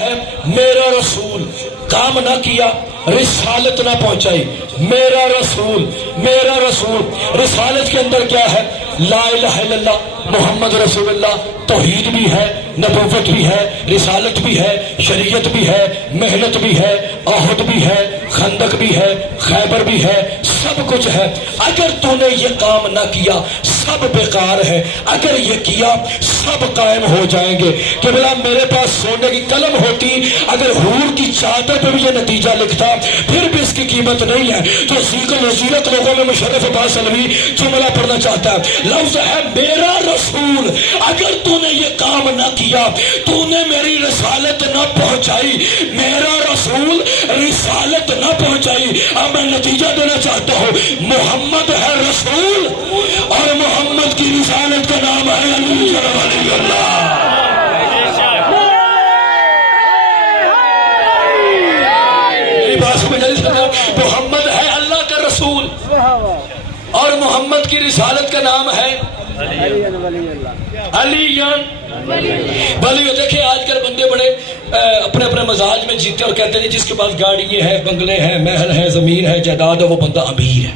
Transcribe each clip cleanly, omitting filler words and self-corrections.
ہے میرا رسول کام نہ کیا، رسالت نہ پہنچائی. میرا رسول رسالت کے اندر کیا ہے؟ لا الہ الا اللہ محمد رسول اللہ. توحید بھی ہے، نبوت بھی ہے، رسالت بھی ہے، شریعت بھی ہے، محنت بھی ہے، احد بھی ہے، خندق بھی ہے، خیبر بھی ہے، سب کچھ ہے. اگر تو نے یہ کام نہ کیا سب بیکار ہے، اگر یہ کیا سب قائم ہو جائیں گے. کہ بلا میرے پاس سونے کی قلم ہوتی، اگر حور کی چادر پہ بھی یہ نتیجہ لکھتا پھر بھی اس کی قیمت نہیں ہے. تو ذیکر وزیرت لوگوں میں مشرف عباس علوی جملہ پڑھنا چاہتا ہے. لفظ ہے میرا رسول. اگر تو نے یہ کام نہ کیا، تو نے میری رسالت نہ پہنچائی، میرا رسول رسالت نہ پہنچائی. اب میں نتیجہ دینا چاہتا ہوں، محمد ہے رسول اور محمد کی رسالت کا نام ہے علی ولی اللہ. میری بات سمجھ نہیں سکتا؟ محمد ہے اللہ کا رسول اور محمد کی رسالت کا نام ہے علی ولی. دیکھیں آج کل بندے بڑے اپنے اپنے مزاج میں جیتے اور کہتے ہیں جس کے پاس گاڑی ہے، بنگلے ہیں، محل ہے، زمین ہے، جائیداد ہے، وہ بندہ امیر ہے.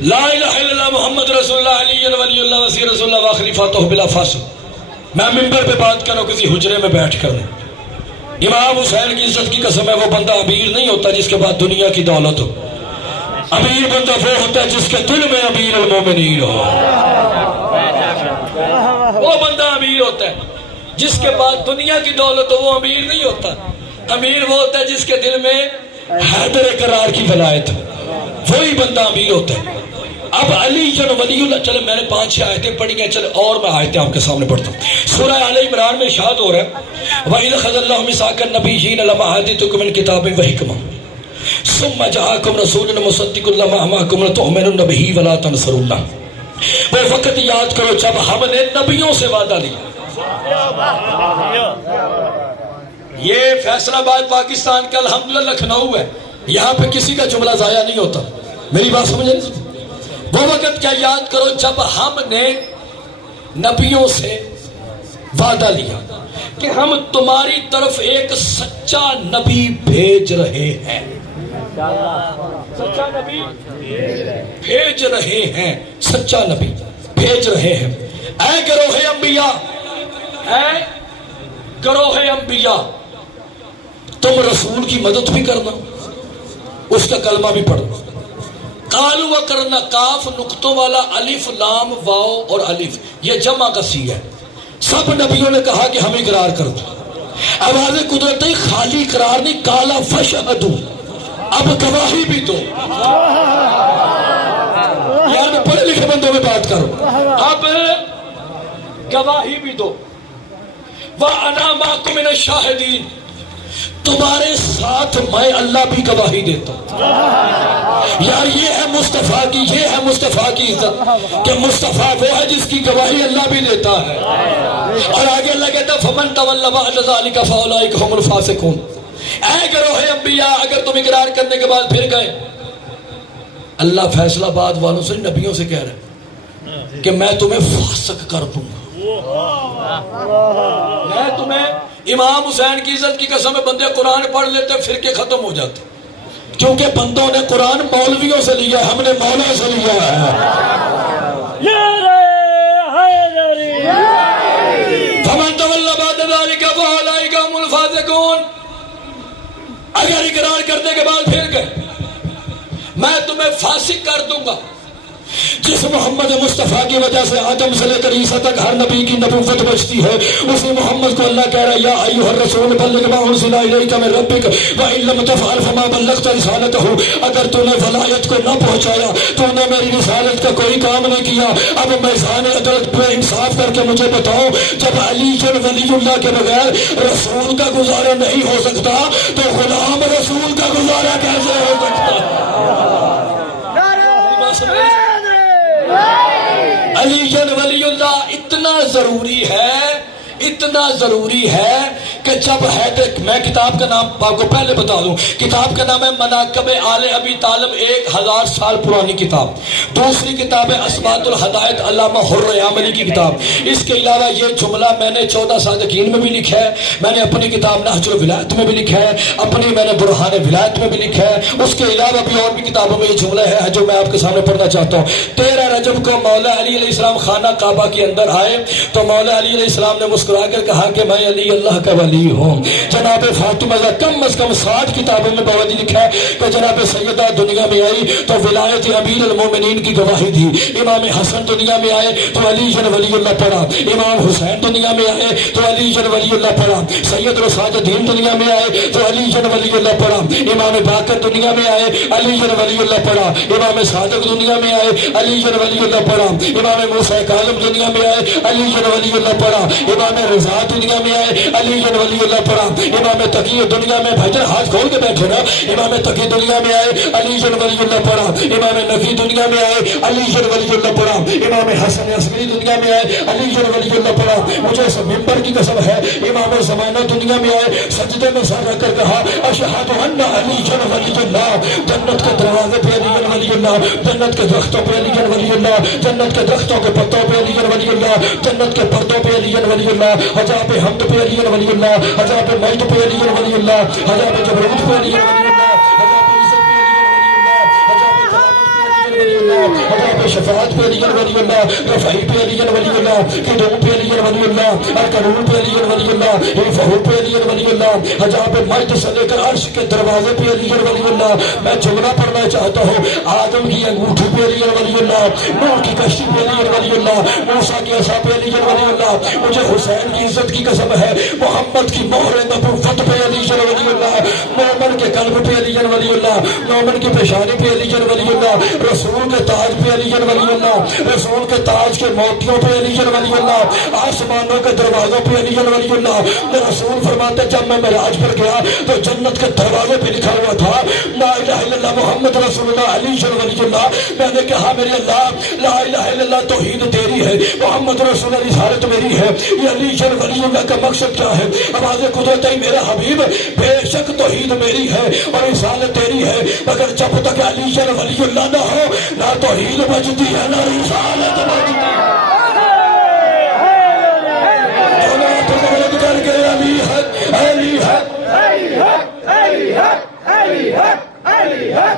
لا الہ الا اللہ محمد رسول اللہ علی ولی اللہ وصی رسول اللہ وخلیفۃہ بلا فاصل. میں منبر پہ بات کروں کسی حجرے میں بیٹھ کر، امام حسین کی عزت کی قسم ہے وہ بندہ امیر نہیں ہوتا جس کے بعد دنیا کی دولت ہو. امیر بندہ وہ ہوتا ہے جس کے دل میں امیر المومنین ہو. وہ بندہ امیر ہوتا ہے جس کے بعد دنیا کی دولت ہو. وہ امیر نہیں ہوتا. امیر وہ ہوتا ہے جس کے دل میں حیدر قرار کی ولایت ہو. وہی بندہ امیر ہوتا ہے. اب علی ولی اللہ. چلے میں نے 5-6 آیتیں پڑھی ہیں، چلے اور میں آیتیں آپ کے سامنے پڑھتا ہوں. سورہ آل عمران میں ارشاد ہو رہا ہے وَإِذْ أَخَذَ اللَّهُ مِيثَاقَ النَّبِيِّينَ لَمَا آتَيْتُكُم مِّن كِتَابٍ وَحِكْمَةٍ ثُمَّ جَاءَكُمْ رَسُولٌ مُصَدِّقٌ لِّمَا مَعَكُمْ لَتُؤْمِنُنَّ بِهِ وَلَا تَنصُرُنَّهُ. وہ وقت یاد کرو جب ہم نے نبیوں سے وعدہ لیا. یہ فیصل آباد پاکستان کا الحمدللہ لکھنؤ ہے، یہاں پہ کسی کا جملہ ضائع نہیں ہوتا. میری بات سمجھے نہیں؟ وہ وقت کیا یاد کرو جب ہم نے نبیوں سے وعدہ لیا کہ ہم تمہاری طرف ایک سچا نبی بھیج رہے ہیں. سچا نبی بھیج رہے ہیں، سچا نبی بھیج رہے ہیں. اے گروہ انبیاء، اے گروہ انبیاء، تم رسول کی مدد بھی کرنا، اس کا کلمہ بھی پڑھنا. قالوا وقرنا، کاف نقطوں والا، الف لام واو اور الف، یہ جمع کا سی ہے. سب نبیوں نے کہا کہ ہم اقرار کر دو. آواز قدرت خالی اقرار نہیں، کالا فشہدوا، اب گواہی بھی دو. یعنی پڑھے لکھے بندوں میں بات کرو، اب گواہی بھی دو. وَأَنَا مَعَكُم مِّنَ الشَّاهِدِينَ، تمہارے ساتھ میں اللہ بھی گواہی دیتا ہوں. یار یہ ہے مصطفیٰ کی، یہ ہے مصطفیٰ کی عزت کہ مصطفیٰ وہ ہے جس کی گواہی اللہ بھی دیتا ہے. اور آگے اللہ کہتا ہے فَمَن تَوَلَّىٰ بَعْدَ ذَٰلِكَ فَأُولَٰئِكَ هُمُ الْفَاسِقُونَ. اے گروہ انبیاء، اگر تم اقرار کرنے کے بعد پھر گئے، اللہ فیصل آباد والوں سے نبیوں سے کہہ رہا ہے کہ میں تمہیں فاسق کر دوں گا. میں تمہیں، امام حسین کی عزت کی قسم ہے بندے قرآن پڑھ لیتے فرقے ختم ہو جاتے، کیونکہ بندوں نے قرآن مولویوں سے لیا، ہم نے مولا سے لیا ہے. فَمَن تَوَلَّىٰ بَعْدَ ذَٰلِكَ فَأُولَٰئِكَ هُمُ الْفَاسِقُونَ. اگر اقرار کرنے کے بعد پھر گئے، میں تمہیں فاسق کر دوں گا. جس محمد مصطفیٰ کی وجہ سے آدم سے لے کر عیسیٰ تک ہر نبی کی نبوت بچتی ہے، اسی محمد کو اللہ کہہ رہا ہے یا ایھا الرسول بلغ ما انزل الیک من ربک وان لم تفعل فما بلغت رسالتہ. اگر تو نے ولایت کو نہ پہنچایا، تو نے میری رسالت کا کوئی کام نہیں کیا. اب میزان عدالت پہ انصاف کر کے مجھے بتاؤ، جب علی ولی اللہ کے بغیر رسول کا گزارا نہیں ہو سکتا تو غلام رسول کا گزارا کیسے ہو سکتا؟ علی ولی اللہ اتنا ضروری ہے، اتنا ضروری ہے کہ جب حیدر، میں کتاب کا نام آپ کو پہلے بتا دوں، کتاب کا نام ہے مناقب آل ابی طالب، 1000 سال پرانی کتاب۔ دوسری کتاب ہے اسبات الہدایت، علامہ حر عاملی کی کتاب۔ اس کے علاوہ یہ جملہ میں نے 14 صادقین میں بھی لکھا ہے، میں نے اپنی کتاب نہج الولایت میں بھی لکھا ہے، اپنی میں نے برہان ولایت میں بھی لکھا ہے۔ اس کے علاوہ بھی اور بھی کتابوں میں یہ جملہ ہے جو میں آپ کے سامنے پڑھنا چاہتا ہوں۔ 13 رجب کو مولا علی علیہ السلام خانہ کعبہ کے اندر آئے تو مولا علی علیہ السلام نے مسکرا کر کہا کہ میں علی اللہ کا ولی ہوں۔ جناب فاطمہ کم از کم 60 کتابوں میں باوجہ لکھا ہے کہ جناب سیدہ دنیا میں آئی تو ولایت امیر المومنین کی گواہی دی۔ امام حسن دنیا میں آئے تو علی جن ولی اللہ پڑھا، امام حسین دنیا میں آئے تو علی جن ولی اللہ پڑھا، سید رساد الدین دنیا میں آئے تو علی جن ولی اللہ پڑھا، امام باقر دنیا میں آئے علی جن ولی اللہ پڑھا، امام صادق دنیا میں آئے علی جن ولی اللہ پڑھا، امام موسیٰ کاظم دنیا میں آئے علی جن ولی اللہ پڑھا، امام رضا دنیا میں آئے علی جن ولی اللہ پڑھا، امام تقی دنیا میں بھجن ہاتھ کھول کے بیٹھے نا، امام تقی دنیا میں آئے علی جن ولی اللہ پڑھا، امام نقی دنیا میں آئے علی جن ولی اللہ پڑھا، امام حسن عسکری دنیا میں آئے علی جن ولی اللہ پڑھا۔ مجھے اس ممبر کی قسم ہے امام زمانہ دنیا میں آئے، سجدے میں سر رکھ کر کہا اشہد ان علی جن ولی اللہ، جنت کے دروازے پہ علی جن ولی اللہ، جنت کے درختوں پہ علی جن ولی اللہ، جنت کے درختوں کے پتوں پہ علی جن ولی اللہ، جنت کے پردوں پہ علی جن ولی اللہ، حجاب حمد پہ علی جن ولی اللہ، حجاب مجد پہ علی جن ولی اللہ، حجاب جبروت پہ علی جن ولی اللہ، حجاب عزت پہ علی جن ولی اللہ، حجاب کرامت پہ علی جن ولی اللہ، حجاب شفاعت پہ علی جن ولی اللہ، رفعی پہ علی جن ولی اللہ، قدوم پہ علی جن ولی اللہ، ارکنون پہ علی جن ولی اللہ، فہو پہ علی جن ولی اللہ، حجاب مجد سے لے کر عرش کے دروازے پہ علی جن ولی اللہ۔ میں جملہ پڑھنا چاہتا ہوں، آدم کی انگوٹھی پہ علی جن ولی اللہ، نوح کی کشتی پہ علی جن ولی اللہ، موسیٰ کی عصا پہ علی جن ولی اللہ۔ مجھے حسین کی عزت کی قسم ہے، محمد کی مہر نبوت پہ علی جن ولی اللہ، مومن کے قلب پہ علی جن ولی اللہ، مومن کی پیشانی پہ علی جن ولی اللہ، رسول کے تاج پہ علی جن ولی اللہ، رسول کے تاج کے موتیوں پہ علی جن ولی اللہ، آسمانوں کے دروازوں پہ علی جن ولی اللہ۔ میں رسول فرماتے جب میں معراج پر گیا تو جنت کے دروازے پہ لکھا ہوا تھا لا الہ الا اللہ محمد رسول اللہ علی جن ولی اللہ۔ میں نے کہا میرے اللہ لا الہ الا اللہ توحید تیری ہے، محمد رسول اللہ رسالت میری ہے، یہ علی جن ولی اللہ کا مقصد کیا ہے؟ آواز قدرت ہے میرا حبیب، بے شک توحید میری ہے اور رسالت تیری ہے، مگر جب تک علی جن ولی اللہ نہ ہو نہ توحید بجتی ہے نہ رسالت بجتی ہے۔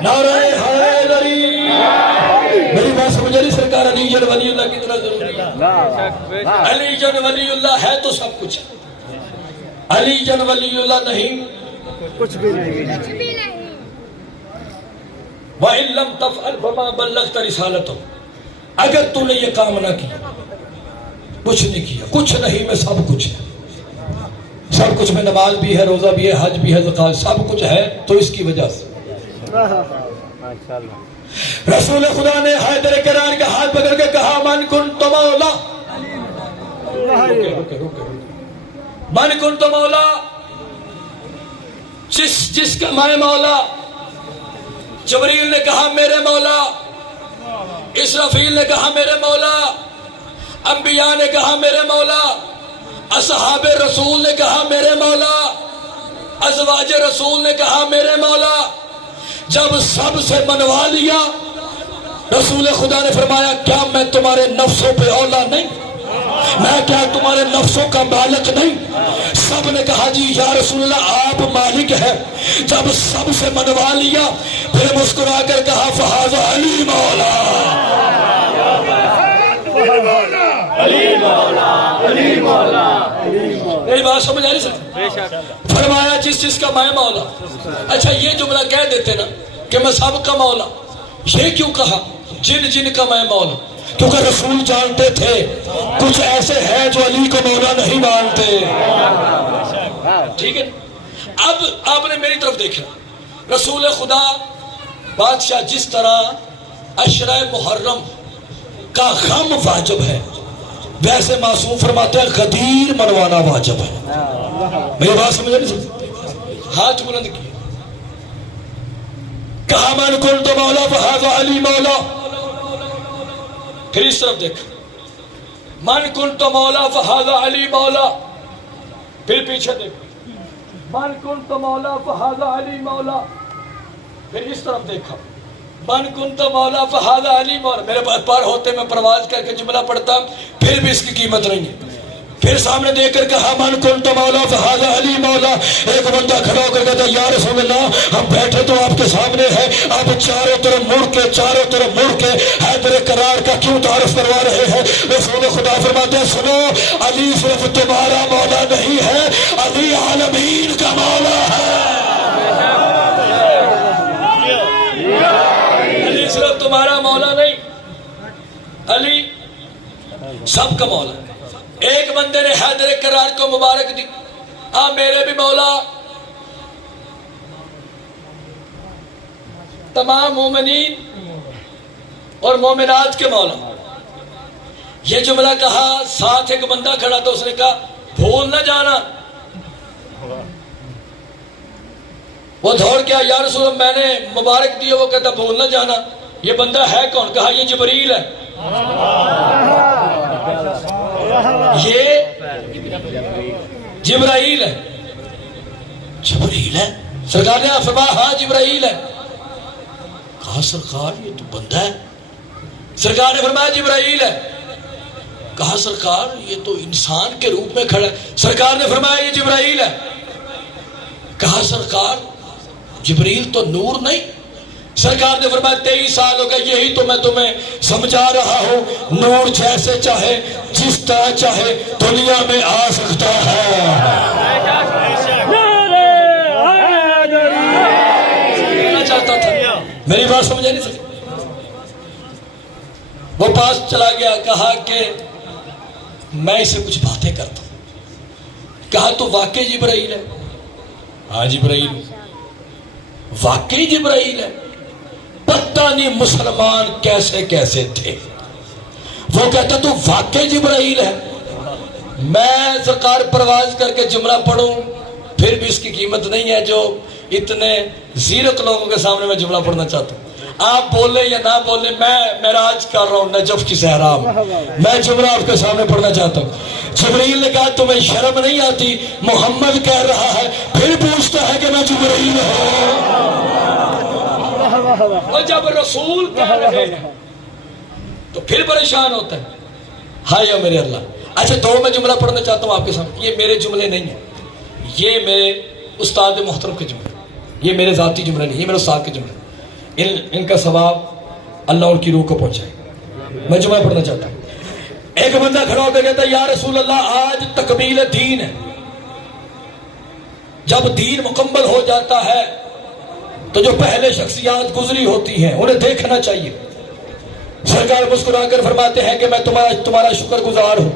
نعرہ حیدری، میری بات سمجھ رہی سرکار؟ علی جن ولی اللہ کتنا ضروری ہے؟ علی جن ولی اللہ ہے تو سب کچھ ہے، علی جن ولی اللہ نہیں کچھ بھی نہیں۔ وَإِن لَمْ تَفْعَلْ فَمَا بَلَّغْتَ رِسَالَتَهُ، اگر تو نے یہ کام نہ کیا، کچھ نہیں کیا، کچھ نہیں میں سب کچھ ہے، سب کچھ میں نماز بھی ہے، روزہ بھی ہے، حج بھی ہے، زکات سب کچھ ہے، تو اس کی وجہ سے رسول خدا نے حیدر کرار کا ہاتھ پکڑ کے کہا من کنت مولا، من کنت مولا، جس کا میں مولا۔ جبریل نے کہا میرے مولا، اسرافیل نے کہا میرے مولا، انبیاء نے کہا میرے مولا، اصحاب رسول نے کہا میرے مولا، ازواج رسول نے کہا میرے مولا۔ جب سب سے منوا لیا رسول خدا نے فرمایا کیا میں تمہارے نفسوں پہ اولا نہیں؟ میں کیا تمہارے نفسوں کا مالک نہیں؟ سب نے کہا جی یا رسول اللہ آپ مالک ہیں۔ جب سب سے منوا لیا پھر مسکرا کر کہا فہذا علی مولا، علی مولا، علی مولا۔ میری بات سمجھ آ رہی سر؟ فرمایا جس کا میں مولا۔ اچھا یہ جملہ کہہ دیتے نا کہ میں سب کا مولا، یہ کیوں کہا جن کا میں مولا؟ کیونکہ رسول جانتے تھے کچھ ایسے ہیں جو علی کو مولا نہیں مانتے۔ ٹھیک ہے، اب آپ نے میری طرف دیکھا، رسول خدا بادشاہ جس طرح عشرہ محرم کا غم واجب ہے ویسے معصوم فرماتے ہیں غدیر منوانا واجب ہے۔ میری بات سمجھ نہیں؟ ہاتھ بلند کیا، کہا من کنت مولا فہذا علی مولا۔ پھر اس طرف دیکھ، من کنت مولا فہذا علی مولا۔ پھر پیچھے دیکھو، من کنت مولا فہذا علی مولا. پھر اس طرف دیکھا، من کنت مولا فہذا علی مولا. میرے پار ہوتے میں پرواز کر کے جملہ پڑھتا، پھر بھی اس کی قیمت نہیں ہے. پھر سامنے دیکھ کر کہا من کنت مولا فہذا علی مولا. ایک بندہ کھڑا ہو کر کہتا یا رسول اللہ ہم بیٹھے تو آپ کے سامنے ہیں، آپ چاروں طرف مڑ کے حیدر کرار کا کیوں تعارف کروا رہے ہیں؟ رسول خدا فرماتے ہیں سنو، علی صرف تمہارا مولا نہیں ہے، علی عالمین کا مولا ہے. علی صرف تمہارا مولا نہیں، علی سب کا مولا ہے. ایک بندے نے حیدر کرار کو مبارک دی، میرے بھی مولا تمام مومنین اور مومنات کے مولا. یہ جملہ کہا، ساتھ ایک بندہ کھڑا تو اس نے کہا بھول نہ جانا. وہ دوڑ کے یا رسول اللہ میں نے مبارک دی. وہ کہتا بھول نہ جانا. یہ بندہ ہے کون؟ کہا یہ جبریل ہے. یہ جبرائیل ہے. جبریل ہے؟ سرکار نے فرمایا ہاں جبرائیل ہے. کہا سرکار یہ تو بندہ ہے. سرکار نے فرمایا جبرائیل ہے. کہا سرکار یہ تو انسان کے روپ میں کھڑا ہے. سرکار نے فرمایا یہ جبرائیل ہے. کہا سرکار جبریل تو نور نہیں. سرکار نے فرمایا 23 سال ہو گئے، یہی تو میں تمہیں سمجھا رہا ہوں، نور جیسے چاہے جس طرح چاہے دنیا میں آ سکتا ہے. چاہتا تھا میری بات سمجھا نہیں سکتا. وہ پاس چلا گیا، کہا کہ میں اسے کچھ باتیں کرتا ہوں. کہا تو واقعی جبرائیل ہے؟ ہاں جبرائیل، واقعی جبرائیل ہے. پتہ نہیں مسلمان کیسے تھے. وہ کہتا تو واقعی جبرائیل ہے. میں سرکار پرواز کر کے جملہ پڑھوں پھر بھی اس کی قیمت نہیں ہے جو اتنے زیرک لوگوں کے سامنے میں جملہ پڑھنا چاہتا ہوں. آپ بولے یا نہ بولے، میں معراج کر رہا ہوں نجف کی صحرا میں، میں جملہ آپ کے سامنے پڑھنا چاہتا ہوں. جبرائیل نے کہا تمہیں شرم نہیں آتی؟ محمد کہہ رہا ہے پھر پوچھتا ہے کہ میں جبرائیل ہوں. اور جب رسول کہہ رہے ہیں تو پھر پریشان ہوتا ہے. ہاں یا میرے اللہ. اچھا تو میں جملہ پڑھنا چاہتا ہوں آپ کے سامنے. یہ میرے جملے نہیں ہیں، یہ میرے استاد محترم کے جملے، یہ میرے ذاتی جملے نہیں، یہ میرے استاد کے جملے. ان کا ثواب اللہ ان کی روح کو پہنچائے. میں جملہ پڑھنا چاہتا ہوں. ایک بندہ کھڑا ہو کے کہتا ہے یا رسول اللہ آج تکمیل دین ہے. جب دین مکمل ہو جاتا ہے تو جو پہلے شخصیات گزری ہوتی ہیں انہیں دیکھنا چاہیے. سرکار مسکرا کر فرماتے ہیں کہ میں تمہارا شکر گزار ہوں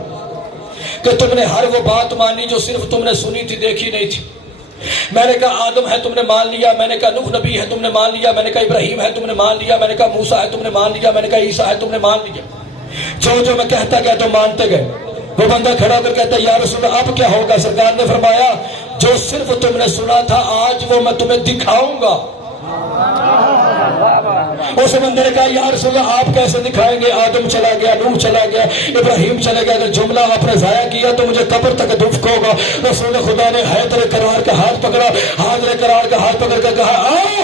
کہ تم نے ہر وہ بات مانی جو صرف تم نے سنی تھی، دیکھی نہیں تھی. میں نے کہا آدم ہے تم نے مان لیا، میں نے کہا نوح نبی ہے تم نے مان لیا، میں نے کہا ابراہیم ہے تم نے مان لیا، میں نے کہا موسیٰ ہے تم نے مان لیا، میں نے کہا عیسیٰ ہے تم نے مان لیا. جو میں کہتا گیا تو مانتے گئے. وہ بندہ کھڑا کر کہتا یا رسول اللہ اب کیا ہوگا؟ سرکار نے فرمایا جو صرف تم نے سنا تھا آج وہ میں تمہیں دکھاؤں گا. اس بندے نے کہا یا رسول اللہ آپ کیسے دکھائیں گے؟ آدم چلا گیا، نوح چلا گیا، ابراہیم چلا گیا، اگر جملہ آپ نے ضائع کیا تو مجھے قبر تک دفق ہوگا. رسول خدا نے حیدر کرار کا ہاتھ پکڑا، حیدر کرار کا ہاتھ پکڑ کر کہا آؤ،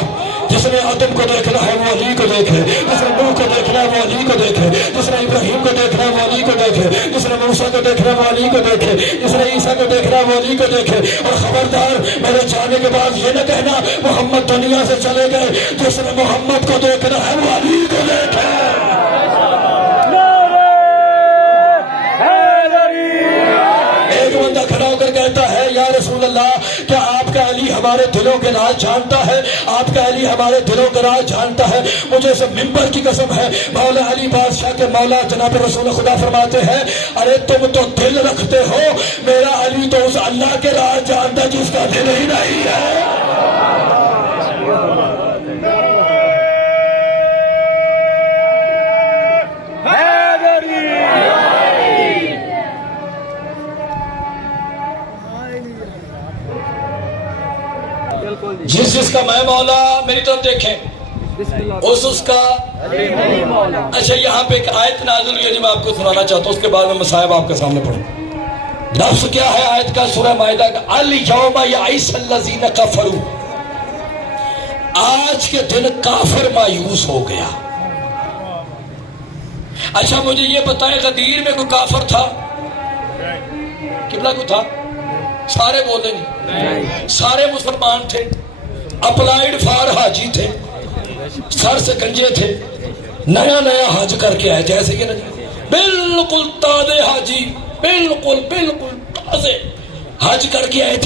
جس نے آدم کو دیکھنا ہے وہ علی کو دیکھے، جس نے نوح کو دیکھنا ہے وہ علی کو دیکھے، جس نے ابراہیم کو دیکھنا ہے وہ علی کو دیکھے، جس نے موسیٰ کو دیکھنا ہے وہ علی کو دیکھے، جس نے عیسیٰ کو دیکھنا ہے وہ علی کو دیکھے. اور خبردار میرے جانے کے بعد یہ نہ کہنا محمد دنیا سے چلے گئے، جس نے محمد کو دیکھنا ہے وہ علی کو دیکھے. ایک بندہ کھڑا ہو کر کہتا ہے یا رسول اللہ کیا آپ کا علی ہمارے دلوں کے راز جانتا ہے؟ آپ کا علی ہمارے دلوں کے راز جانتا ہے. مجھے سے ممبر کی قسم ہے، مولا علی بادشاہ کے مولا جناب رسول خدا فرماتے ہیں ارے تم تو دل رکھتے ہو، میرا علی تو اس اللہ کے راز جانتا ہے جس کا دل ہی نہیں ہے. جس کا میں مولا، میری طرف دیکھیں اس کا. اچھا یہاں پہ ایک آیت نازل ہوئی ہے جو میں آپ کو سنانا چاہتا ہوں، اس کے بعد میں مصائب آپ کے سامنے پڑھوں. لفظ کیا ہے آیت کا سورہ مائدہ کا؟ الیوم یئس الذین کفروا، آج کے دن کافر مایوس ہو گیا۔ اچھا مجھے یہ بتائیں غدیر میں کوئی کافر تھا؟ قبلہ کو تھا؟ سارے بولے نہیں، سارے مسلمان تھے، اپلائیڈ فار حاجی تھے، سر سے گنجے تھے، نیا نیا حج کر کے آئے تھے، ایسے کہ نہیں بالکل تازے حاجی، بالکل تازے حج کر کے آئے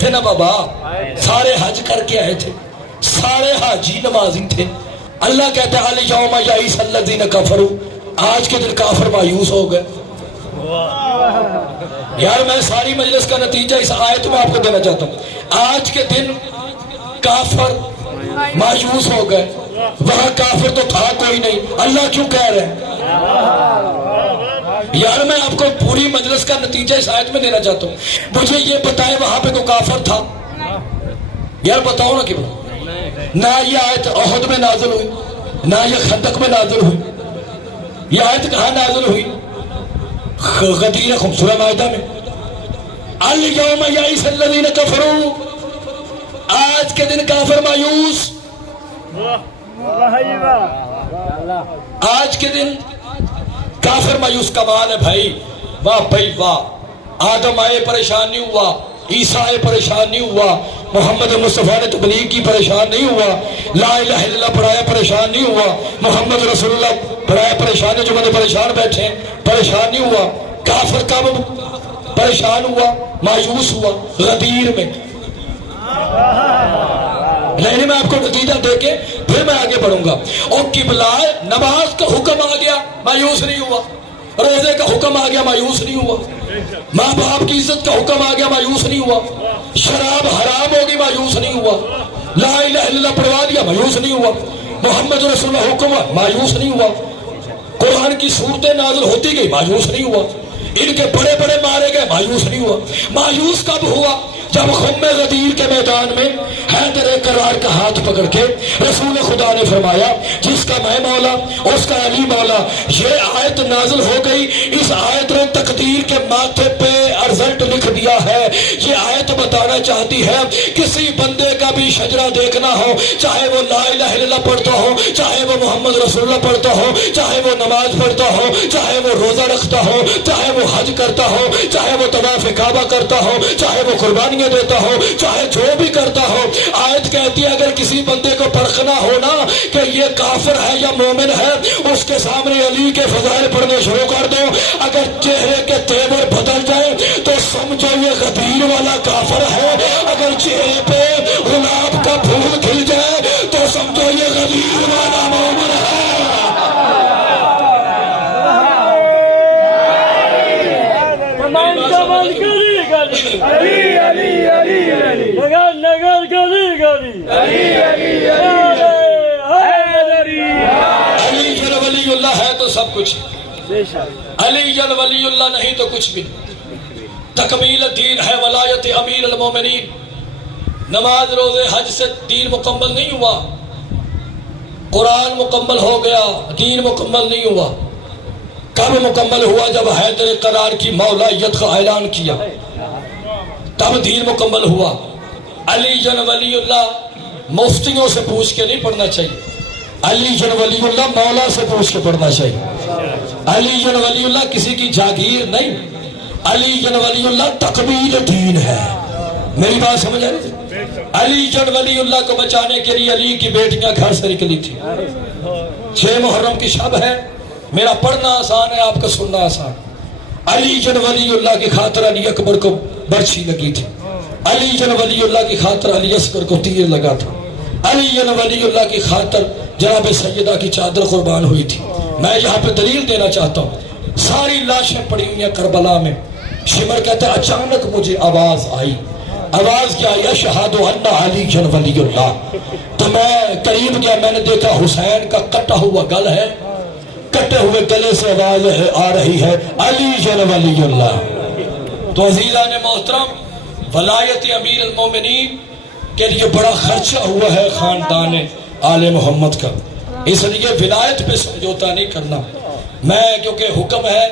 تھے نا بابا، سارے حج کر کے آئے تھے، سارے حاجی نمازی تھے۔ اللہ کہتا ہے الیوم یئس الذین کفروا، آج کے دن کافر مایوس ہو گئے۔ یار میں ساری مجلس کا نتیجہ اس آیت میں آپ کو دینا چاہتا ہوں، آج کے دن کافر مایوس ہو گئے۔ وہاں کافر تو تھا کوئی نہیں، اللہ کیوں کہہ رہے ہیں؟ یار میں آپ کو پوری مجلس کا نتیجہ اس آیت میں دینا چاہتا ہوں، مجھے یہ بتائے وہاں پہ کوئی کافر تھا؟ یار بتاؤ نا کہ نہ یہ آیت احد میں نازل ہوئی، نہ یہ خندق میں نازل ہوئی، یہ آیت کہاں نازل ہوئی؟ غدیر سورہ مائدہ میں۔ الیوم یئس الذین کفروا، آج کے دن کافر مایوس، آج کے دن کافر مایوس۔ کمال ہے بھائی، واہ بھائی واہ، آدم آئے پریشان نہیں ہوا، عیسیٰ آئے پریشان نہیں ہوا، محمد مصطفیٰ نے تبلیغ کی پریشان نہیں ہوا، لا الہ الا اللہ پڑھایا پریشان نہیں ہوا، محمد رسول اللہ پڑھایا پریشان ہے، جو میں نے پریشان بیٹھے ہیں پریشان نہیں ہوا۔ کافر کب پریشان ہوا؟ مایوس ہوا، غدیر میں۔ لیکن میں آپ کو نتیجہ دے کے پھر میں آگے بڑھوں گا۔ اور قبلہ نماز کا حکم آ گیا، مایوس نہیں ہوا، روزے کا حکم آ گیا، مایوس نہیں ہوا، ماں باپ کی عزت کا حکم آ گیا، مایوس نہیں ہوا، شراب حرام ہوگی، مایوس نہیں ہوا، لا الہ الا اللہ پڑھوا دیا، مایوس نہیں ہوا، محمد رسول اللہ حکم، مایوس نہیں ہوا، قرآن کی صورتیں نازل ہوتی گئی، مایوس نہیں ہوا، ان کے بڑے بڑے مارے گئے، مایوس نہیں ہوا۔ مایوس کب ہوا؟ جب خم غدیر کے میدان میں حیدر کرار کا ہاتھ پکڑ کے رسول خدا نے فرمایا جس کا میں مولا اس کا علی مولا، یہ آیت نازل ہو گئی، اس آیت نے تقدیر کے ماتھے پہ رزلٹ لکھ دیا ہے۔ یہ آیت بتانا چاہتی ہے کسی بندے کا بھی شجرہ دیکھنا ہو، چاہے وہ لا الہ الا اللہ پڑھتا ہو، چاہے وہ محمد رسول اللہ پڑھتا ہو، چاہے وہ نماز پڑھتا ہو، چاہے وہ روزہ رکھتا ہو، چاہے وہ حج کرتا ہو، چاہے وہ طواف کعبہ کرتا ہو، چاہے وہ قربانیاں دیتا ہو، چاہے جو بھی کرتا ہو، آیت کہتی ہے اگر کسی بندے کو پرکھنا ہو نا کہ یہ کافر ہے یا مومن ہے، اس کے سامنے علی کے فضائل پڑھنے شروع کر دو، اگر چہرے کے تیور بدل جائے تو سمجھو یہ غدیر والا کافر ہے، اگر چہرے پہ گلاب کا پھول کھل جائے تو سمجھو یہ غدیر والا مومن ہے۔ علی جل ولی اللہ ہے تو سب کچھ، علی جل ولی اللہ نہیں تو کچھ بھی۔ تکمیل الدین ہے ولایت امیر المومنین۔ نماز روزے حج سے دین مکمل نہیں ہوا، قرآن مکمل ہو گیا، دین مکمل نہیں ہوا۔ کب مکمل ہوا؟ جب حیدر قرار کی مولائیت کا اعلان کیا، تب دین مکمل ہوا۔ علی جن ولی اللہ مفتیوں سے پوچھ کے نہیں پڑھنا چاہیے، علی جن ولی اللہ مولا سے پوچھ کے پڑھنا چاہیے۔ علی جن ولی اللہ کسی کی جاگیر نہیں، علی جن ولی اللہ تکمیل دین ہے۔ میری بات سمجھ آئی؟ علی جن ولی اللہ کو بچانے کے لیے علی کی بیٹیاں گھر سے نکلی تھی۔ 6 محرم کی شب ہے، میرا پڑھنا آسان ہے، آپ کا سننا آسان۔ علی جن ولی اللہ کی خاطر علی اکبر کو برچھی لگی تھی، علی جن ولی اللہ کی خاطر علی اصغر کو تیر لگا تھا، علی جن ولی اللہ کی خاطر جناب سیدہ کی چادر قربان ہوئی تھی۔ میں یہاں پہ دلیل دینا چاہتا ہوں، ساری لاشیں پڑی ہوئی ہیں کربلا میں۔ شمر کہتے ہیں اچانک مجھے آواز آئی، آواز کیا آئی؟ اشہد ان علی جن ولی اللہ۔ تو میں قریب گیا، میں نے دیکھا حسین کا کٹا ہوا گل ہے، کٹے ہوئے گلے سے آواز آ رہی ہے علی جن ولی اللہ۔ تو عزیزان محترم، ولایت امیر المومنین کے لیے بڑا خرچہ ہوا ہے خاندان آل محمد کا، اس لیے ولایت پہ سمجھوتا نہیں کرنا۔ میں کیونکہ حکم ہے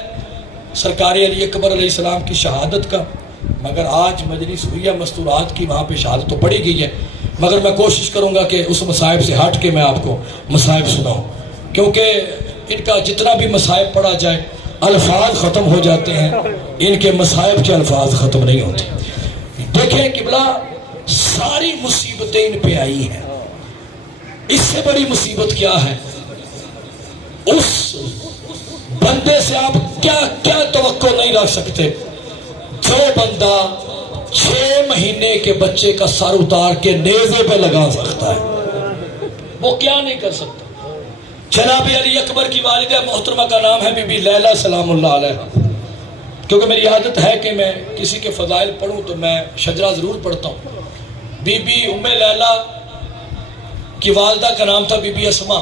سرکار علی اکبر علیہ السلام کی شہادت کا، مگر آج مجلس ہوئی ہے مستورات کی، وہاں پہ شہادت تو پڑھی گئی ہے، مگر میں کوشش کروں گا کہ اس مصائب سے ہٹ کے میں آپ کو مصائب سناؤں، کیونکہ ان کا جتنا بھی مصائب پڑھا جائے الفاظ ختم ہو جاتے ہیں، ان کے مصائب کے الفاظ ختم نہیں ہوتے۔ دیکھیں قبلہ، ساری مصیبتیں ان پہ آئی ہیں، اس سے بڑی مصیبت کیا ہے؟ اس بندے سے آپ کیا کیا توقع نہیں رکھ سکتے جو بندہ 6 مہینے کے بچے کا سر اتار کے نیزے پہ لگا سکتا ہے، وہ کیا نہیں کر سکتا؟ جناب علی اکبر کی والدہ محترمہ کا نام ہے بی بی لیلہ سلام اللہ علیہ۔ کیونکہ میری عادت ہے کہ میں کسی کے فضائل پڑھوں تو میں شجرہ ضرور پڑھتا ہوں۔ بی بی ام لیلہ کی والدہ کا نام تھا بی بی اسما،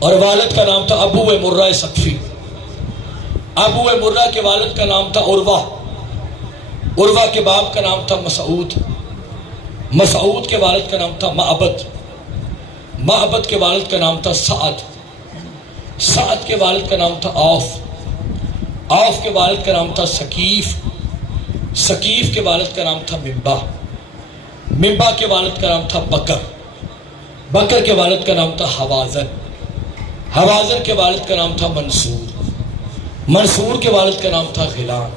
اور والد کا نام تھا ابو مرہ سقفی۔ ابو مرہ کے والد کا نام تھا عروہ، عروہ کے باپ کا نام تھا مسعود، مسعود کے والد کا نام تھا معبد، معبد کے والد کا نام تھا سعد، سعد کے والد کا نام تھا عوف، عوف کے والد کا نام تھا ثقیف، ثقیف کے والد کا نام تھا منبع، منبع کے والد کا نام تھا بکر، بکر کے والد کا نام تھا حوازن، حوازن کے والد کا نام تھا منصور، منصور کے والد کا نام تھا غیلان،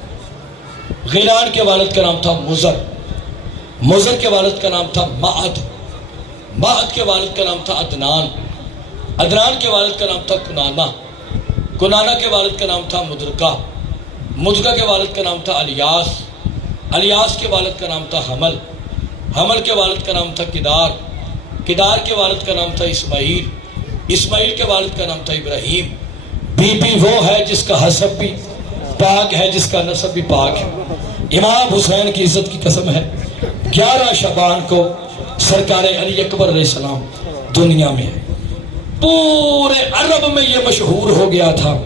غیلان کے والد کا نام تھا مزر، مزر کے والد کا نام تھا معد، معد کے والد کا نام تھا عدنان، عدنان کے والد کا نام تھا کنانہ، کنانہ کے والد کا نام تھا مدرکہ، مدرکہ کے والد کا نام تھا الیاس، الیاس کے والد کا نام تھا حمل، حمل کے والد کا نام تھا کدار، کدار کے والد کا نام تھا اسماعیل، اسماعیل کے والد کا نام تھا ابراہیم۔ بی بی وہ ہے جس کا حسب بھی پاک ہے، جس کا نسب بھی پاک ہے۔ امام حسین کی عزت کی قسم ہے 11 شعبان کو سرکار علی اکبر علیہ السلام دنیا میں ہے۔ پورے عرب میں یہ مشہور ہو گیا تھا،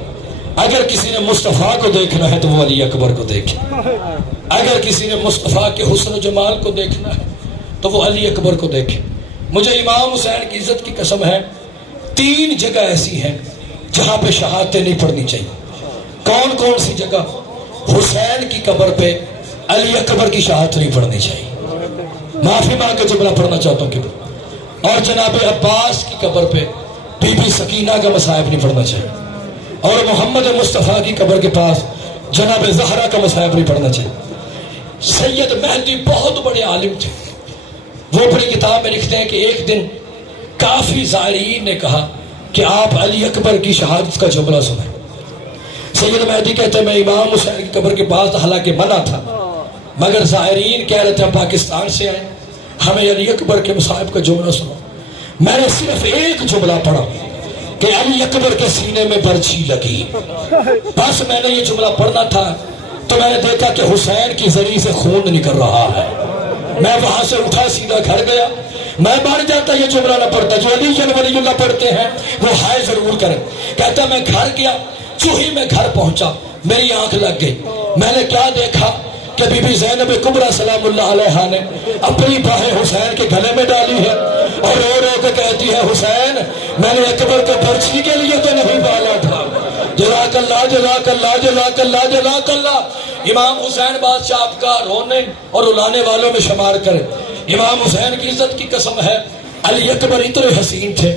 اگر کسی نے مصطفیٰ کو دیکھنا ہے تو وہ علی اکبر کو دیکھے، اگر کسی نے مصطفیٰ کے حسن و جمال کو دیکھنا ہے تو وہ علی اکبر کو دیکھے۔ مجھے امام حسین کی عزت کی قسم ہے 3 جگہ ایسی ہیں جہاں پہ شہادتیں نہیں پڑھنی چاہیے۔ کون کون سی جگہ؟ حسین کی قبر پہ علی اکبر کی شہادت نہیں پڑھنی چاہیے، معافی مانگ کے جملہ پڑھنا چاہتا ہوں کہ اور جناب عباس کی قبر پہ بی بی سکینہ کا مصائب نہیں پڑھنا چاہیے، اور محمد مصطفیٰ کی قبر کے پاس جناب زہرا کا مصائب نہیں پڑھنا چاہیے۔ سید مہدی بہت بڑے عالم تھے، وہ بڑی کتاب میں لکھتے ہیں کہ ایک دن کافی زائرین نے کہا کہ آپ علی اکبر کی شہادت کا جملہ سنیں۔ سید مہدی کہتے ہیں میں امام حسین کی قبر کے پاس، حالانکہ منع تھا، مگر زائرین کہہ رہے تھے پاکستان سے آئے، ہمیں علی اکبر کے مصائب کا جملہ سنو۔ میں نے صرف ایک جملہ پڑھا کہ علی اکبر کے سینے میں برچھی لگی، بس میں نے یہ جملہ پڑھنا تھا تو میں نے دیکھا کہ حسین کی زری سے خون نکل رہا ہے۔ میں وہاں سے اٹھا سیدھا گھر گیا، میں مر جاتا یہ جملہ نہ پڑھتا، جو علی ولی اللہ پڑھتے ہیں وہ ہائے ضرور کریں۔ کہتا میں گھر گیا، جو ہی میں گھر پہنچا میری آنکھ لگ گئی، میں نے کیا دیکھا کہ بی بی زینب کبریٰ سلام اللہ علیہ نے اپنی باہیں حسین کے گلے میں ڈالی ہے اور رو رو کے کہتی ہے حسین میں نے اکبر کو برچھی کے لیے تو نہیں بالا تھا، جزاک اللہ جزاک اللہ جزاک اللہ جزاک اللہ۔ امام حسین بادشاہ آپ کا رونے اور رلانے والوں میں شمار کرے۔ امام حسین کی عزت کی قسم ہے علی اکبر اتنے حسین تھے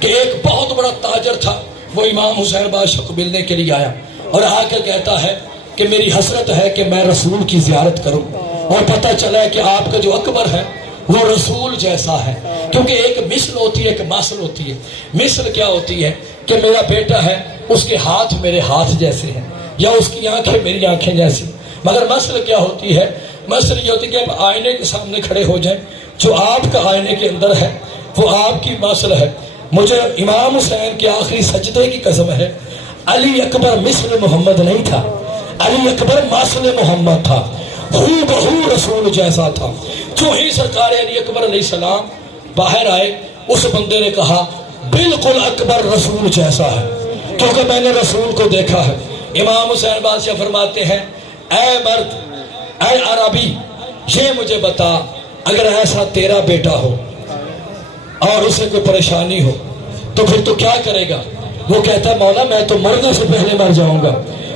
کہ ایک بہت بڑا تاجر تھا، وہ امام حسین بادشاہ کو ملنے کے لیے آیا اور آ کر کہتا ہے کہ میری حسرت ہے کہ میں رسول کی زیارت کروں، اور پتہ چلا ہے کہ آپ کا جو اکبر ہے وہ رسول جیسا ہے، کیونکہ ایک مثل ہوتی ہے ایک ماثل ہوتی ہے۔ مثل کیا ہوتی ہے کہ میرا بیٹا ہے، اس کے ہاتھ میرے ہاتھ جیسے ہیں، یا اس کی آنکھیں میری آنکھیں جیسی، مگر مثل کیا ہوتی ہے؟ مثل یہ ہوتی ہے کہ ہم آئینے کے سامنے کھڑے ہو جائیں، جو آپ کا آئینے کے اندر ہے وہ آپ کی مثل ہے۔ مجھے امام حسین کے آخری سجدے کی قسم ہے علی اکبر مثل محمد نہیں تھا، علی اکبر مثل محمد تھا، ہو بہو رسول جیسا تھا۔ جو ہی سرکار علی اکبر علیہ السلام باہر آئے، اس بندے نے کہا بالکل اکبر رسول جیسا ہے، کیونکہ میں نے رسول کو دیکھا ہے۔ امام حسین بادشاہ فرماتے ہیں اے مرد، اے عربی، یہ مجھے بتا اگر ایسا تیرا بیٹا ہو اور اسے کوئی پریشانی ہو تو پھر تو کیا کرے گا؟ وہ کہتا ہے مولا میں تو مرنے سے پہلے مر جاؤں گا،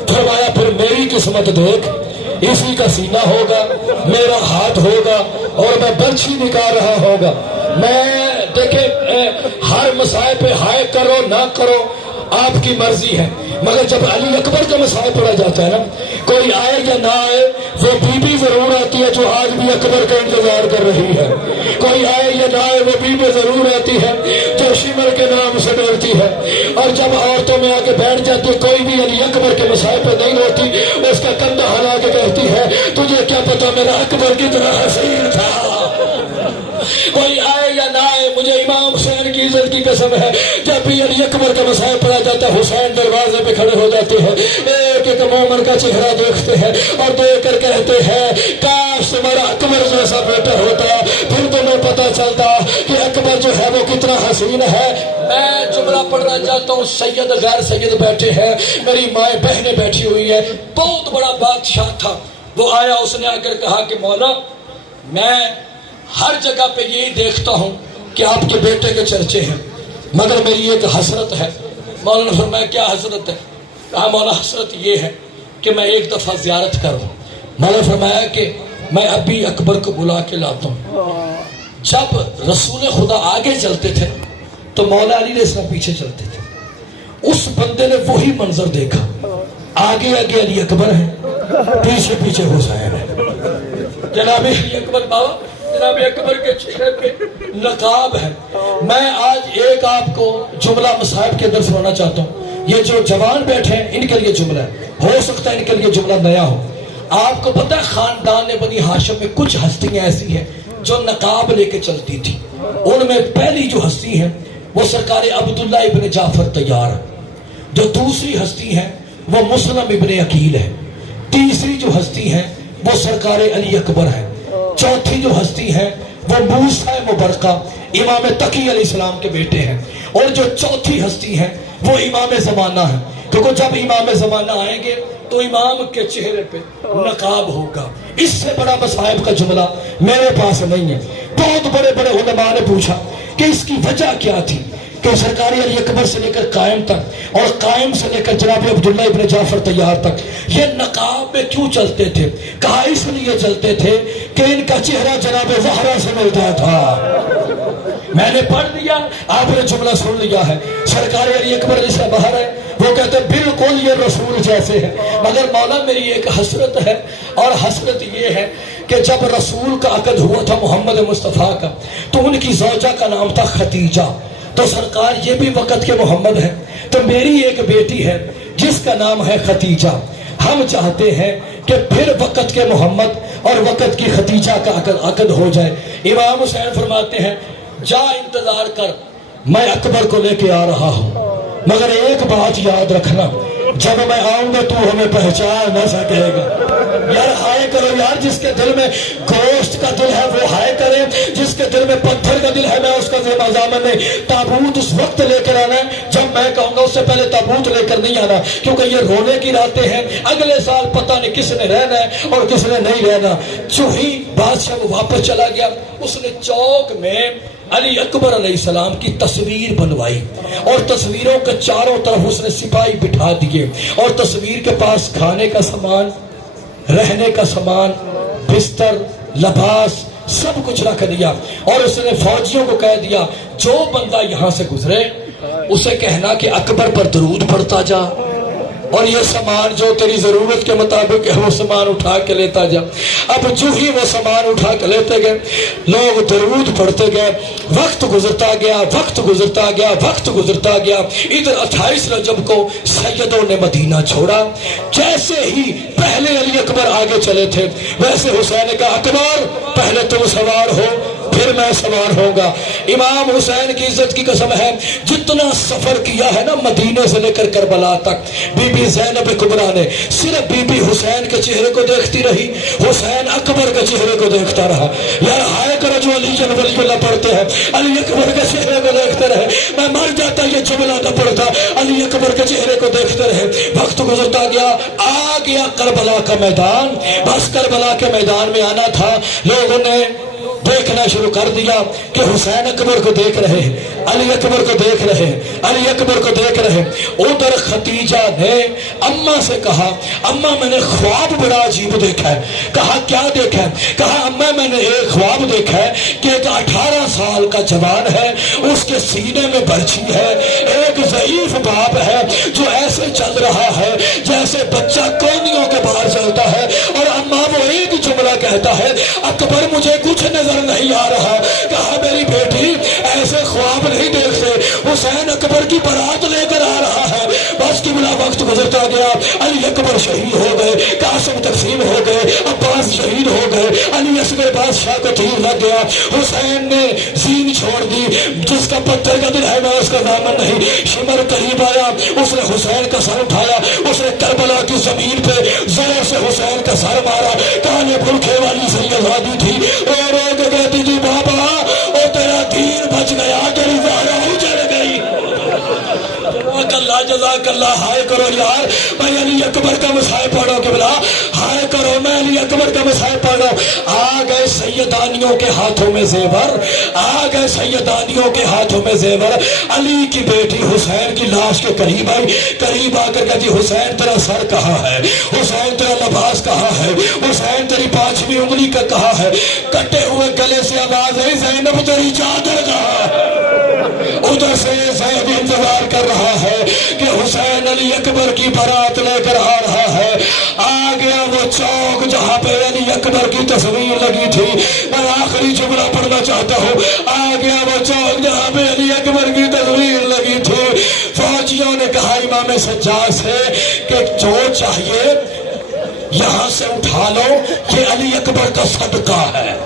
فرمایا پھر میری قسمت دیکھ، اسی کا سینہ ہوگا، میرا ہاتھ ہوگا اور میں برچھی نکال رہا ہوگا۔ میں دیکھیں ہر مسائل پہ ہائے کرو نہ کرو آپ کی مرضی ہے، مگر جب علی اکبر کا مسائل پڑا جاتا ہے نا، کوئی آئے یا نہ آئے وہ بی بی ضرور آتی ہے جو آج بھی اکبر کا انتظار کر رہی ہے، کوئی آئے یا نہ آئے وہ بی بی ضرور آتی ہے جو شمر کے نام سے ڈرتی ہے، اور جب عورتوں میں آ کے بیٹھ جاتی ہے کوئی بھی علی اکبر کے مسائل پہ نہیں ہوتی، اس کا کندھا ہلا کے کہتی ہے تجھے کیا پتا میرا اکبر کتنا حسین تھا۔ کوئی آئے یا نہ آئے مجھے امام حسین کی عزت کی قسم ہے، جب بھی علی اکبر کا مسائل پڑا جاتا ہے حسین دروازے پہ کھڑے ہو جاتے ہیں، ایک ایک مومن کا چہرہ دیکھتے ہیں اور دیکھ کر کہتے ہیں کاش تمہارا اکبر جیسا بیٹا ہوتا، پھر تمہیں پتا چلتا کہ اکبر جو ہے وہ کتنا حسین ہے۔ میں جملہ پڑھنا چاہتا ہوں، سید غیر سید بیٹھے ہیں، میری مائیں بہنیں بیٹھی ہوئی ہے، بہت بڑا بادشاہ تھا، وہ آیا، اس نے آ کر کہا کہ مولا میں ہر جگہ پہ یہی دیکھتا ہوں کہ آپ کے بیٹے کے چرچے ہیں، مگر میری ایک حسرت ہے۔ مولانا نے فرمایا کیا حسرت ہے؟ کہا مولا حسرت یہ ہے کہ میں ایک دفعہ زیارت کروں۔ مولانا نے فرمایا کہ میں ابھی اکبر کو بلا کے لاتا ہوں۔ جب رسول خدا آگے چلتے تھے تو مولا علی علیہ السلام پیچھے چلتے تھے۔ اس بندے نے وہی منظر دیکھا، آگے آگے علی اکبر ہے، پیچھے پیچھے حسین ہے۔ جناب علی اکبر بابا، جناب اکبر کے چہرے پہ نقاب ہے۔ میں آج ایک آپ کو جملہ مصاحب کے اندر سنانا چاہتا ہوں، یہ جو جوان بیٹھے ہیں ان کے لیے جملہ ہے، ہو سکتا ہے ان کے لیے جملہ نیا ہو۔ آپ کو پتہ ہے خاندان بنی ہاشم میں کچھ ہستیاں ایسی ہیں جو نقاب لے کے چلتی تھی، ان میں پہلی جو ہستی ہے وہ سرکار عبداللہ ابن جعفر طیار ہے، جو دوسری ہستی ہے وہ مسلم ابن عقیل ہے، تیسری جو ہستی ہے وہ سرکار علی اکبر ہے، چوتھی جو ہستی ہے وہ موسیٰ مبرقہ امام تقی علیہ السلام کے بیٹے ہیں، اور جو چوتھی ہستی ہے وہ امام زمانہ ہے، کیونکہ جب امام زمانہ آئیں گے تو امام کے چہرے پہ نقاب ہوگا۔ اس سے بڑا مصائب کا جملہ میرے پاس نہیں ہے۔ بہت بڑے بڑے علماء نے پوچھا کہ اس کی وجہ کیا تھی کہ سرکار علی اکبر سے لے کر قائم تک اور قائم سے لے کر جناب عبداللہ ابن جعفر طیار تک یہ نقاب میں کیوں چلتے تھے؟ کہا اس لیے چلتے تھے کہ ان کا چہرہ جناب زہرا سے ملتا تھا۔ میں نے پڑھ لیا، آپ نے جملہ سن لیا ہے، سرکار علی اکبر جسے باہر ہے وہ کہتے ہیں بالکل یہ رسول جیسے ہے، مگر مولا میری ایک حسرت ہے، اور حسرت یہ ہے کہ جب رسول کا عقد ہوا تھا محمد مصطفیٰ کا تو ان کی زوجہ کا نام تھا ختیجہ، تو سرکار یہ بھی وقت کے محمد ہے، تو میری ایک بیٹی ہے جس کا نام ہے ختیجہ، ہم چاہتے ہیں کہ پھر وقت کے محمد اور وقت کی ختیجہ کا عقد ہو جائے۔ امام حسین فرماتے ہیں جا انتظار کر، میں اکبر کو لے کے آ رہا ہوں، مگر ایک بات یاد رکھنا، جب میں آؤں گا تو ہمیں پہچان نہ سکے گا۔ یار ہائے کرو یار، جس کے دل میں گوشت کا دل ہے وہ ہائے کرے، جس کے دل میں پتھر کا دل ہے میں اس کا ذمہ ضامن نہیں۔ تابوت اس وقت لے کر آنا ہے جب میں کہوں گا، اس سے پہلے تابوت لے کر نہیں آنا، کیونکہ یہ رونے کی راتیں ہیں، اگلے سال پتہ نہیں کس نے رہنا ہے اور کس نے نہیں رہنا۔ جو ہی بادشاہ وہ واپس چلا گیا، اس نے چوک میں علی اکبر علیہ السلام کی تصویر بنوائی، اور تصویروں کے چاروں طرف اس نے سپاہی بٹھا دیے، اور تصویر کے پاس کھانے کا سامان، رہنے کا سامان، بستر، لباس سب کچھ رکھ دیا، اور اس نے فوجیوں کو کہہ دیا جو بندہ یہاں سے گزرے اسے کہنا کہ اکبر پر درود پڑھتا جا، اور یہ سامان جو تیری ضرورت کے مطابق ہے وہ سامان اٹھا کے لیتا جا۔ اب جو ہی وہ سامان اٹھا کے لیتے گئے، لوگ درود پڑھتے گئے، وقت گزرتا گیا، وقت گزرتا گیا، وقت گزرتا گیا۔ ادھر 28 رجب کو سیدوں نے مدینہ چھوڑا، جیسے ہی پہلے علی اکبر آگے چلے تھے ویسے حسین نے کہا اکبر پہلے تم سوار ہو پھر میں سوار ہوگا۔ امام حسین کی عزت کی قسم ہے، جتنا سفر کیا ہے نا مدینے سے لے کر کربلا تک، بی بی زینب کبریٰ نے صرف بی بی حسین کے چہرے کو دیکھتی رہی، حسین اکبر کے چہرے کو دیکھتا رہا۔ یار ہائے کرو جو علی ولی اللہ پڑھتے ہیں، علی اکبر کے چہرے کو دیکھتے رہے، میں مر جاتا یہ جملہ نہ پڑھتا، علی اکبر کے چہرے کو دیکھتے رہے۔ وقت گزرتا گیا، آ گیا کربلا کا میدان، بس کربلا کے میدان میں آنا تھا، لوگوں نے دیکھنا شروع کر دیا کہ حسین اکبر کو دیکھ رہے ہیں، علی اکبر کو دیکھ رہے ہیں، علی اکبر کو دیکھ رہے ہیں۔ ادھر خدیجہ نے اماں سے کہا اماں میں نے خواب بڑا عجیب دیکھا ہے۔ کہا کیا دیکھا ہے؟ کہا اماں میں نے ایک خواب دیکھا ہے کہ ایک 18 سال کا جوان ہے، اس کے سینے میں برچھی ہے، ایک ضعیف باپ ہے جو ایسے چل رہا ہے جیسے بچہ کونیوں کے باہر چلتا ہے، اور اماں وہ ایک جملہ کہتا ہے اکبر مجھے کچھ نظر نہیں آ رہا۔ کہا میری بیٹی ایسے خواب نہیں دیکھتے، حسین اکبر کی بارات لے کر آ رہا ہے۔ بس کی بلا وقت گزرتا گیا، علی اکبر شہید ہو گئے، قاسم تقسیم ہو گئے، عباس شہید ہو گئے، علی اصغر بادشاہ کو تیر لگ گیا۔ حسین نے زین چھوڑ دی، جس کا پتھر کا دل ہے میں اس کا دامن نہیں۔ شمر قریب آیا، اس نے حسین کا سر اٹھایا، اس نے کربلا کی زمین پہ زور سے حسین کا سر مارا۔ کانے بھلکے والی سیدزادی تھی، اور ایک کہتی تھی بابا او تیرا دین بچ گیا، تیری زہرا اجڑ گئی۔ اللہ جزاک اللہ، ہائے کرو یار میں علی اکبر کا مسائل پڑھو کہ بلا ہائے کرو میں علی اکبر کا مسائل پڑھو۔ آ گئے سیدانیوں کے ہاتھوں میں زیور، آ گئے سیدانیوں کے ہاتھوں میں زیور۔ علی کی بیٹی حسین کی لاش کے قریب آئی، قریب آ کر کہتی حسین تیرا سر کہاں ہے، حسین تیرا لباس کہاں ہے، حسین تیری 5ویں انگلی کا کہاں ہے۔ کٹے ہوئے گلے سے آواز ہے زینب تیری چادر کہاں ہے۔ ادھر سے زید انتظار کر رہا ہے کہ حسین علی اکبر کی بارات لے کر آ رہا ہے۔ آ گیا وہ چوک جہاں پہ علی اکبر کی تصویر لگی تھی۔ میں آخری جملہ پڑھنا چاہتا ہوں، آ گیا وہ چوک جہاں پہ علی اکبر کی تصویر لگی تھی۔ فوجیوں نے کہا امام سجاد سے کہ جو چاہیے یہاں سے اٹھا لو، یہ علی اکبر کا صدقہ ہے۔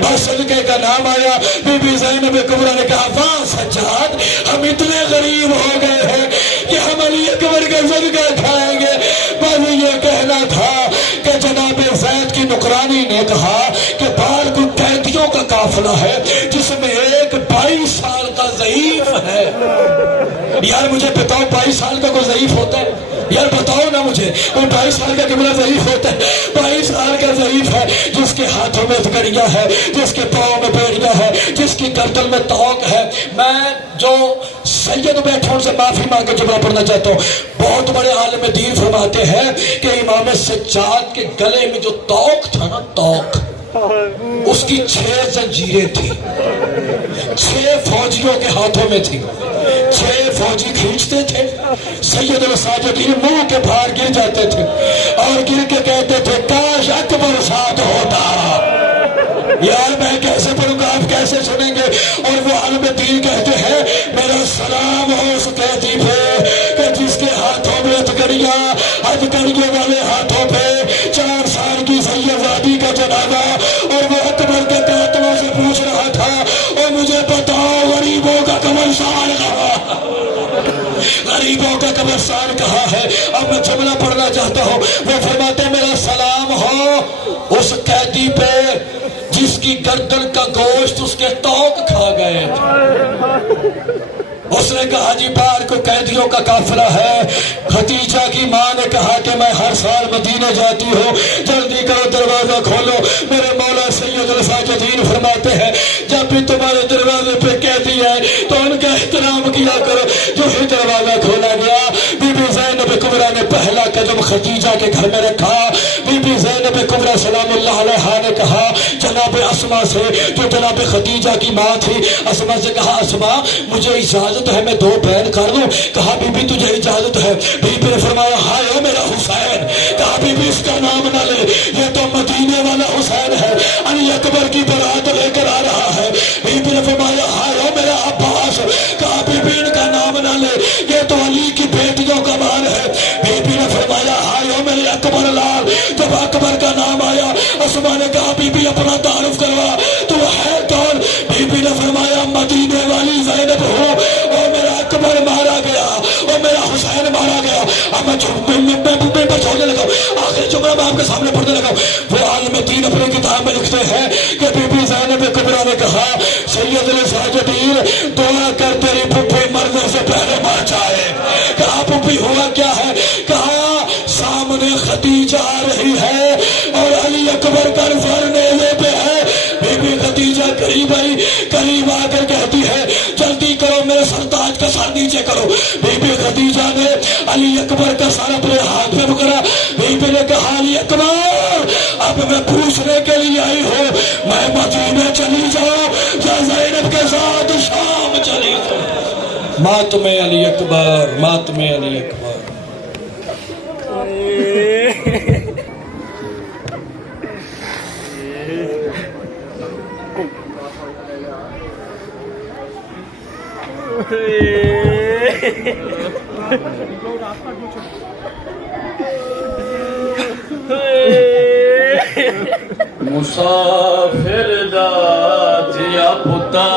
بس صدقے کا نام آیا، بی بی زینب کبریٰ نے کہا واہ سجاد ہم اتنے غریب ہو گئے ہیں کہ ہم علی اکبر کا صدقہ کھائیں گے۔ بس یہ کہنا تھا کہ جناب زید کی نکرانی نے کہا کہ بار کو قیدیوں کا قافلہ ہے جس میں ایک 22 سال کا ضعیف ہے۔ یار مجھے بتاؤ 22 سال کا کوئی ضعیف ہوتا ہے؟ یار بتاؤ نا مجھے، کوئی 22 سال کا کمرہ ضعیف ہوتا ہے؟ 22 سال کا ضعیف ہے جس کے ہاتھوں میں ہتھکڑیاں ہے، جس کے پاؤں میں بیڑیاں ہے، جس کی گردن میں توق ہے۔ میں جو سید بیٹھے ان سے معافی مانگ کے جملہ پڑھنا چاہتا ہوں۔ بہت بڑے عالم دین فرماتے ہیں کہ امام سجاد کے گلے میں جو توق تھا نا، توق اس کی 6 زنجیریں تھی، 6 فوجیوں کے ہاتھوں میں تھی، 6 فوجی کھینچتے تھے، سید الساجدین منہ کے باہر گر جاتے تھے اور گر کے کہتے تھے کاش اکبر ساتھ ہوتا۔ یار میں کیسے پڑھوں گا، آپ کیسے سنیں گے؟ اور وہ عالم دین کہتے ہیں میرا سلام ہو اس قیدی پہ کہ جس کے ہاتھوں میں ہتھکڑیاں، ہتھکڑیوں والے ہاتھوں پہ 4 سال کی سیدزادی کا جنازہ، اور وہ اکبر کے قاتلوں سے پوچھ رہا تھا اور مجھے بتاؤ غریبوں کا قبرستان کہاں، غریبوں کا قبرستان کہاں ہے؟ اب میں جملہ پڑھنا چاہتا ہوں۔ وہ فرماتے میرا سلام ہو اس قیدی پہ جس کی گردن کا گوشت اس کے توق کھا گئے۔ اس نے کہا جی باہر کو قیدیوں کا قافلہ ہے۔ خدیجہ کی ماں نے کہا کہ میں ہر سال مدینہ جاتی ہوں، جلدی کرو دروازہ کھولو۔ میرے مولا سید الساجدین فرماتے ہیں جب بھی تمہارے دروازے پہ قیدی آئے تو ان کا احترام کیا کرو۔ جو ہی دروازہ کھولا گیا، بی بی زینب کبریٰ نے پہلا قدم خدیجہ کے گھر میں رکھا۔ بی بی زینب کبریٰ سلام اللہ علیہا نے کہا جناب اسما سے، جو جناب خدیجہ کی ماں تھی، اسما سے کہا اسما مجھے اجازت ہے میں 2 بیان کر دوں؟ کہا بی بی تجھے اجازت ہے۔ بی بی نے فرمایا ہائے او میرا حسین۔ کہا بی بی اس کا نام نہ لے، یہ تو مدینے والا حسین ہے، علی اکبر کی بارات لے کر آ رہا ہے۔ بی بی نے فرمایا ہائے او میرا عباس۔ کہا بی بی ان کا نام نہ لے، یہ تو علی کی بیٹیوں کا مال ہے۔ بی بی نے فرمایا ہائے او میرے اکبر لال۔ جب اکبر کا نام آیا اسما نے کہا بی بی اپنا تعارف کروا، تو ہے کون؟ بی بی نے فرمایا مدینے والی زینب ہو، اور میرا اکبر مارا گیا اور میرا حسین مارا گیا۔ اب میں چھوڑنے لگا ہوں، آخری جملہ میں آپ کے سامنے پڑھنے لگا ہوں۔ وہ عالم دین اپنی کتاب میں لکھتے ہیں کہ بی بی زینب کبریٰ نے کہا سید الساجدین دعا کر تیری پھپھی مرنے سے پہلے مر جائے۔ کہا پھپھی ہوا کیا ہے؟ کہا سامنے خدیجہ آ رہی ہے اور علی اکبر کا سر نیزے پہ ہے۔ بی بی خدیجہ قریب آئی، قریب آ کر کہتی ہے جلدی کرو میرے سرتاج کا سر نیچے کرو۔ بی بی خدیجہ نے علی اکبر کا سر اپنے ہاتھ میں پکڑا، بی بی نے کہا علی اکبر اب میں پوچھنے کے لیے آئی ہوں میں مدینے چلی جاؤں یا زینب کے ساتھ شام چلی جاؤں؟ ماتم علی اکبر، ماتم علی اکبر۔ مسافر دا جیا پتا